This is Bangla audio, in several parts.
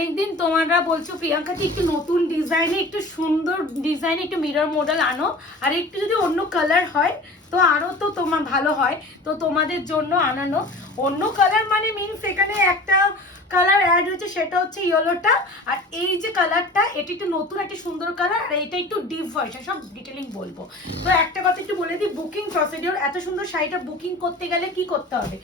অনেকদিন তোমরা বলছো প্রিয়াঙ্কা দি একটু নতুন ডিজাইনে, একটু সুন্দর ডিজাইনে একটু মিরর মডেল আনো, আর একটু যদি অন্য কালার হয় তো আরো তো তোমার ভালো হয়। তো তোমাদের জন্য আনানো। অন্য কালার মানে মিনস এখানে একটা কালার অ্যাড হয়েছে, সেটা হচ্ছে ইয়েলোটা। আর এই যে কালারটা, এটা একটু নতুন একটা সুন্দর কালার, আর এটা একটু ডিপ ভার্সন। সব ডিটেলিং বলবো। তো একটা কথা একটু বলে দিই, বুকিং প্রসিডিওর। এত সুন্দর শাড়িটা বুকিং করতে গেলে কি করতে হবে,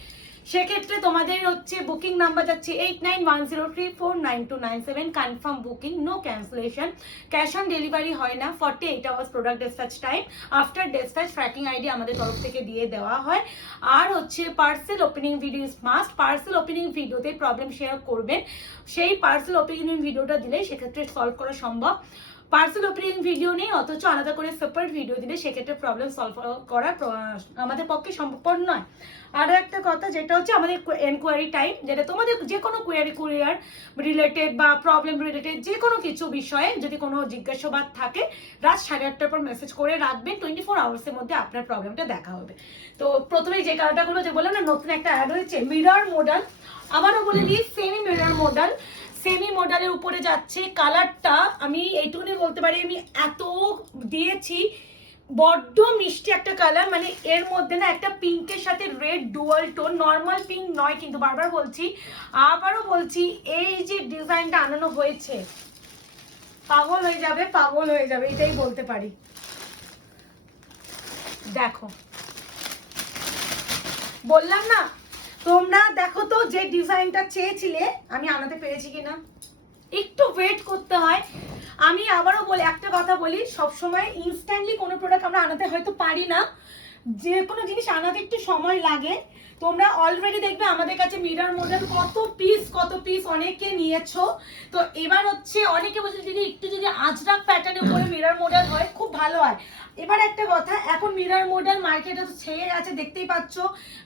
সেক্ষেত্রে তোমাদের হচ্ছে বুকিং নাম্বার যাচ্ছে 8910349297। Confirm booking, no cancellation, cash on delivery হয় না। 48 hours product dispatch time, after dispatch tracking ID আমাদের তরফ থেকে দিয়ে দেওয়া হয়। আর হচ্ছে parcel opening video is must. Parcel opening ভিডিওতে প্রবলেম শেয়ার করবেন, সেই পার্সেল ওপেনিং ভিডিওটা দিলে সেক্ষেত্রে সলভ করা সম্ভব। পার্সেল ওপেনিং ভিডিও নেই অথচ আলাদা করে সেপারেট ভিডিও দিলে সেক্ষেত্রে প্রবলেম সলভ করা আমাদের পক্ষে সম্ভবপর নয়। আরও একটা কথা, যেটা হচ্ছে আমাদের এনকোয়ারি টাইম, যেটা তোমাদের যে কোনো কুরিয়ার রিলেটেড বা প্রবলেম রিলেটেড যে কোনো কিছু বিষয়ে যদি কোনো জিজ্ঞাসাবাদ থাকে, রাত 8:30টার পর মেসেজ করে রাখবেন। 24 আওয়ার্সের মধ্যে আপনার প্রবলেমটা দেখা হবে। তো প্রথমেই যে কালারটাগুলো যে বললাম না, নতুন একটা অ্যাড হয়েছে মিরর মডেল। আবারও বলে দিই, সেমি মিরর মডেল, সেমি মডেলের উপরে যাচ্ছে। কালারটা আমি এইটুকুনি বলতে পারি, আমি এত দিয়েছি, বড্ড মিষ্টি একটা কালার। মানে এর মধ্যে না একটা পিঙ্কের সাথে red dual tone, normal pink নয় কিন্তু, বারবার বলছি, আবারও বলছি, এই যে ডিজাইনটা আনানো হয়েছে, পাগল হয়ে যাবে, পাগল হয়ে যাবে, এটাই বলতে পারি। দেখো, বললাম না, তোমরা দেখো তো যে ডিজাইনটা চেয়েছিলে আমি আনাতে পেরেছি কিনা। একটু ওয়েট করতে হয়। আমি আবারও বলি, একটা কথা বলি, সবসময় ইনস্ট্যান্টলি কোনো প্রোডাক্ট আমরা আনাতে হয়তো পারি না, যে কোনো জিনিস আনাতে একটু সময় লাগে। তোমরা অলরেডি দেখবে আমাদের কাছে মিরর মডেল কত পিস অনেকে নিয়েছো। তো এবার হচ্ছে অনেকে বলছে দিদি একটু যদি আজরাক প্যাটার্নের উপরে মিরর মডেল হয় খুব ভালো হয়। এবার একটা কথা, এখন মিরর মডেল মার্কেটে তো ছেয়ে গেছে, দেখতেই পাচ্ছ,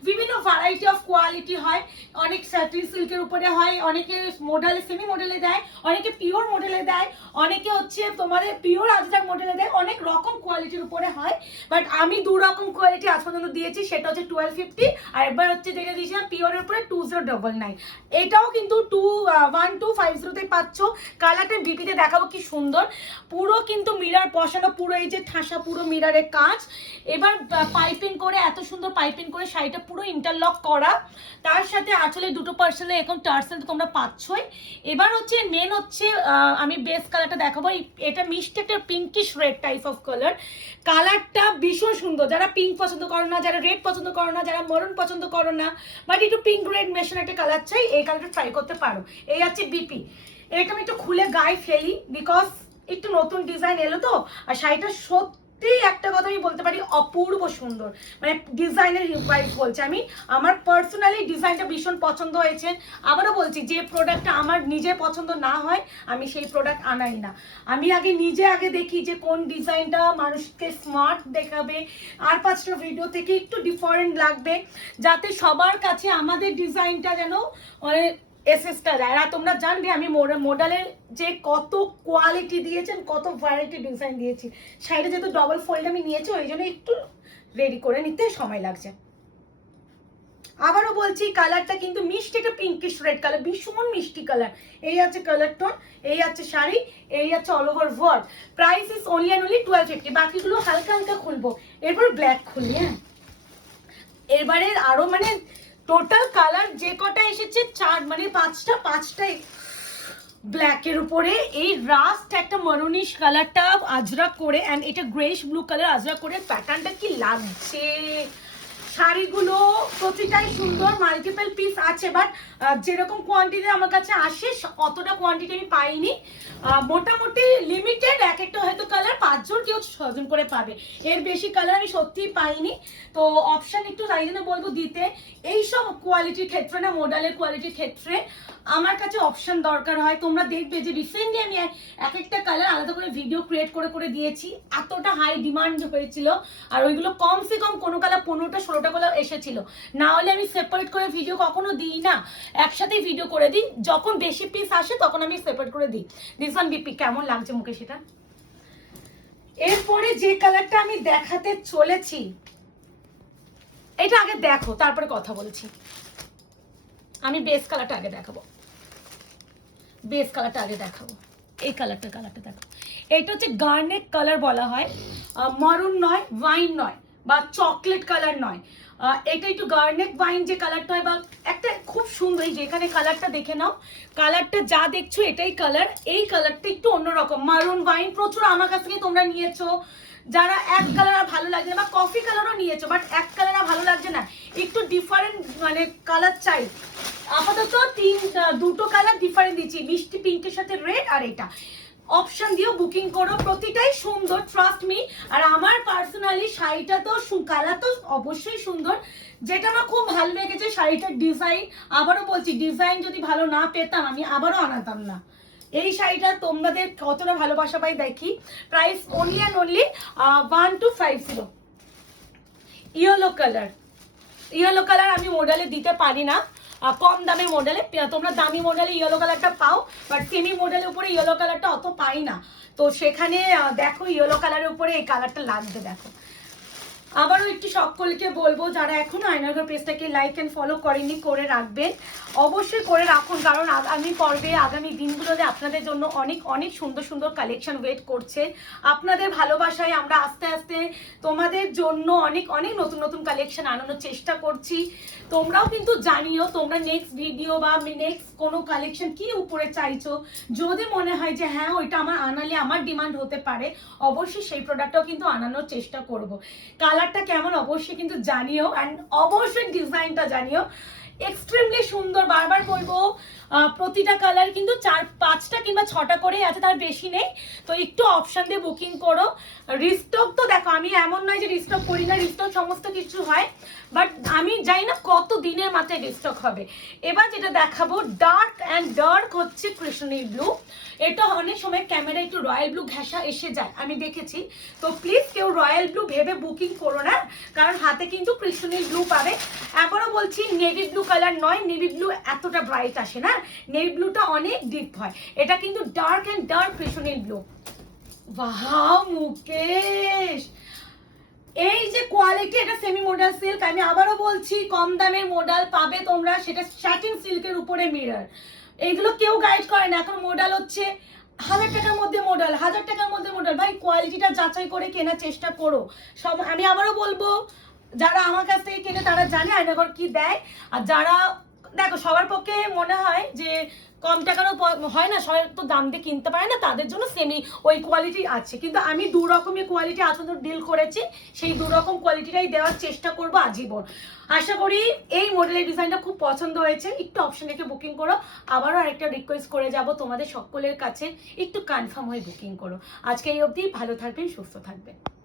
বিভিন্ন ভ্যারাইটি অফ কোয়ালিটি হয়। অনেক স্যাটিন সিল্কের উপরে হয়, অনেকে মডেলে সেমি মডেলে দেয়, অনেকে পিওর মডেলে দেয়, অনেকে হচ্ছে তোমাদের পিওর আজরাক মডেলে দেয়, অনেক রকম কোয়ালিটির উপরে হয়। বাট আমি দু রকম কোয়ালিটি আজ পর্যন্ত দিয়েছি, সেটা হচ্ছে 1250, আর এবার হচ্ছে যেটা দিয়েছিলাম পিওরের উপরে 2099। এটাও কিন্তু 1250 পাচ্ছ। কালারটা বিপিতে দেখাবো কি সুন্দর, পুরো কিন্তু মিরর বসানো, পুরো এই যে ঠাসা পুরো মিররের কাজ। এবার পাইপিং করে, এত সুন্দর পাইপিং করে শাড়িটা পুরো ইন্টারলক করা, তার সাথে আসলে দুটো পার্সেলে এখন টার্সেল তোমরা পাচ্ছই। এবার হচ্ছে মেন হচ্ছে আমি বেস কালারটা দেখাবো। এটা মিষ্টি একটা pinkish red type of colour. কালারটা ভীষণ সুন্দর। যারা পিঙ্ক পছন্দ করো না, যারা রেড পছন্দ করো না, যারা মরুন পছন্দ করো না, বাট একটু পিঙ্ক রেড মেশানো একটা কালার চাই, এই কালারটা ট্রাই করতে পারো। এই আছে বিপি। এরকম একটু খুলে গায়ে ফেলি, বিকজ একটু নতুন ডিজাইন এলো তো। আর শাড়িটা সত্যি একটা কথা আমি বলতে পারি, অপূর্ব সুন্দর। মানে ডিজাইনের ওয়াইজ বলছি আমি, আমার পার্সোনালি ডিজাইনটা ভীষণ পছন্দ হয়েছে। আবারও বলছি, যে প্রোডাক্টটা আমার নিজে পছন্দ না হয় আমি সেই প্রোডাক্ট আনাই না। আমি আগে দেখি যে কোন ডিজাইনটা মানুষকে স্মার্ট দেখাবে, আর 5টা ভিডিও থেকে একটু ডিফারেন্ট লাগবে, যাতে সবার কাছে আমাদের ডিজাইনটা যেন মানে এসএসটা যায়। আর তোমরা জানবে আমি মডেলের যে কত কোয়ালিটি দিয়েছেন, কত ভ্যারাইটি ডিজাইন দিয়েছি। শাড়িটা যেহেতু ডবল ফোল্ড আমি নিয়েছি, ওই জন্য একটু রেডি করে নিতে সময় লাগছে। আবারও বলছি, কালারটা কিন্তু মিষ্টি একটা পিঙ্কিশ রেড কালার, ভীষণ মিষ্টি কালার। এই আছে কালার টোন, এই আছে শাড়ি, এই আছে all over work. Price is only and only 1250। বাকিগুলো হালকা হালকা খুলবো, এরপর ব্ল্যাক খুলি। হ্যাঁ, এবারে আরো মানে টোটাল কালার যে কটা এসেছে, মানে পাঁচটাই ব্ল্যাকের উপরে এই রাস্ট একটা মারুনিশ কালারটা আজরাক করে, অ্যান্ড এটা গ্রেশ ব্লু কালার আজরাক করে। প্যাটার্নটা কি লাগছে! শাড়িগুলো প্রতিটাই সুন্দর, মাল্টিপল পিস আছে, বাট যেরকম কোয়ান্টিটি আমার কাছে আসে অতটা কোয়ান্টিটি আমি পাইনি। মোটামুটি লিমিটেড, এক একটা হয়তো কালার 5 জন কেউ 6 জন করে পাবে, এর বেশি কালার আমি সত্যিই পাইনি। তো অপশান একটু তাই জন্য বলবো দিতে। এইসব কোয়ালিটির ক্ষেত্রে না, মডেলের কোয়ালিটির ক্ষেত্রে আমার কাছে অপশন দরকার হয়। তোমরা দেখবে যে রিসেন্টলি আমি এক একটা কালার আলাদা করে ভিডিও ক্রিয়েট করে দিয়েছি, এতটা হাই ডিমান্ড হয়েছিল। আর ওইগুলো কমসে কম কোনো কালার 15টা 16টা কালার এসেছিল। না হলে আমি সেপারেট করে ভিডিও কখনো দিই না, একসাথেই ভিডিও করে দিই। যখন বেশি পিস আসে তখন আমি সেপারেট করে দিই। দিস ওয়ান বিপি, কেমন লাগছে মুখে সেটা। এরপরে যে কালারটা আমি দেখাতে চলেছি, এটা আগে দেখো তারপরে কথা বলছি। আমি বেস কালারটা আগে দেখাবো। বেস কালারটা আগে দেখাবো, এই কালারটা দেখো, এটা হচ্ছে গার্নেট কালার বলা হয়, মারুন নয়, ওয়াইন নয়, বা চকলেট কালার নয়, এটা একটু গার্নেট ওয়াইন যে কালারটা হয়, বা একটা খুব সুন্দর, এই যেখানে কালারটা দেখে নাও, কালারটা যা দেখছো এটাই কালার, এই কালারটা একটু অন্যরকম, মারুন ওয়াইন প্রচুর আমার কাছ থেকে তোমরা নিয়েছো, যারা এক কালার আর ভালো লাগছে না, বা কফি কালারও নিয়েছো বাট এক কালার আর ভালো লাগছে না, একটু ডিফারেন্ট মানে কালার চাই, আপাতত দুটো কালার ডিফারেন্ট দিচ্ছি, মিষ্টি পিঙ্কের সাথে রেড, আর এটা অপশন দিয়েও বুকিং করো, প্রতিটাই সুন্দর, ট্রাস্ট মি। আর আমার পার্সোনালি শাড়িটা তো কালার তো অবশ্যই সুন্দর, যেটা আমার খুব ভালো লেগেছে শাড়িটার ডিজাইন, আবারও বলছি ডিজাইন যদি ভালো না পেতাম আমি আবারও আনাতাম না। এই শাড়িটা তোমাদের কতটা ভালোবাসা পাই দেখি, price only and only 1250। Yellow colour আমি মডেলে দিতে পারি না, কম দামের মডেলে, তোমরা দামি মডেলে ইয়েলো কালারটা পাও, বাট সেমি মডেলের উপরে ইয়েলো কালারটা অত পাই না, তো সেখানে দেখো ইয়েলো কালারের উপরে এই কালারটা লাগবে। দেখো আবারও একটু সকলকে বলবো, যারা এখনো আয়নাঘর পেজটাকে লাইক এন্ড ফলো করেনি, করে রাখবেন, অবশ্যই করে রাখুন, কারণ আগামী পর্বে আগামী দিনগুলোতে আপনাদের জন্য অনেক অনেক সুন্দর সুন্দর কালেকশন ওয়েট করছে। আপনাদের ভালোবাসায় আমরা আস্তে আস্তে তোমাদের জন্য অনেক অনেক নতুন নতুন কালেকশন আনানোর চেষ্টা করছি। তোমরাও কিন্তু জানিও তোমরা নেক্সট ভিডিও বা নেক্সট কোনো কালেকশন কি উপরে চাইছো, যদি মনে হয় যে হ্যাঁ ওইটা আমার আনালে আমার ডিমান্ড হতে পারে, অবশ্যই সেই প্রোডাক্টটাও কিন্তু আনানোর চেষ্টা করব। কালারটা কেমন অবশ্যই কিন্তু জানিও, অ্যান্ড অবশ্যই ডিজাইনটা জানিও, এক্সট্রিমলি সুন্দর। বারবার বলবো প্রতিটা কালার কিন্তু 4-5টা কিংবা 6টা করে আছে, তার বেশি নেই, তো একটু অপশন দিয়ে বুকিং করো। রিস্টক তো দেখো আমি এমন নয় যে রিস্টক করি না, রিস্টক সমস্ত কিছু হয়, বাট আমি জানি না কত দিনের মাথায় রিস্টক হবে। এবার যেটা দেখাবো ডার্ক হচ্ছে কৃষ্ণনীল ব্লু, এটা অনেক সময় ক্যামেরা একটু রয়্যাল ব্লু ঘেঁষা এসে যায় আমি দেখেছি, তো প্লিজ কেউ রয়্যাল ব্লু ভেবে বুকিং করো না, কারণ হাতে কিন্তু কৃষ্ণনীল ব্লু পাবে। এবারও বলছি নেভি ব্লু কালার নয়, নেভি ব্লু এতটা ব্রাইট আসে না, নেভি ব্লুটা অনেক ডিপ হয়, এটা কিন্তু ডার্ক কৃষ্ণনীল ব্লু। ওয়াও মুকেশ, এই যে কোয়ালিটি, এটা সেমি মডাল সিল্ক, আমি আবারও বলছি কম দামের মডাল পাবে তোমরা, সেটা স্যাটিন সিল্কের উপরে মিরর, এইগুলো কেউ গাইড করে না, এখন মডাল হচ্ছে 1000 টাকার মধ্যে মডেল, 1000 টাকার মধ্যে মডেল, ভাই কোয়ালিটিটা যাচাই করে কেনার চেষ্টা করো। সব আমি আবারও বলবো, যারা আমার কাছ থেকে কেনে তারা জানে আয়নাঘর কি দেয়, আর যারা দেখো সবার পক্ষে মনে হয় যে কম টাকারও হয় না, সবাই তো দাম দিয়ে কিনতে পারে না, তাদের জন্য সেমি ওই কোয়ালিটি আছে, কিন্তু আমি দু রকমের কোয়ালিটি আজ পর্যন্ত ডিল করেছি, সেই দু রকম কোয়ালিটিটাই দেওয়ার চেষ্টা করবো আজীবন। আশা করি এই মডেলের ডিজাইনটা খুব পছন্দ হয়েছে, একটু অপশন রেখে বুকিং করো। আবারও আরেকটা রিকোয়েস্ট করে যাব তোমাদের সকলের কাছে, একটু কনফার্ম হয়ে বুকিং করো। আজকে এই অবধি, ভালো থাকবেন, সুস্থ থাকবেন।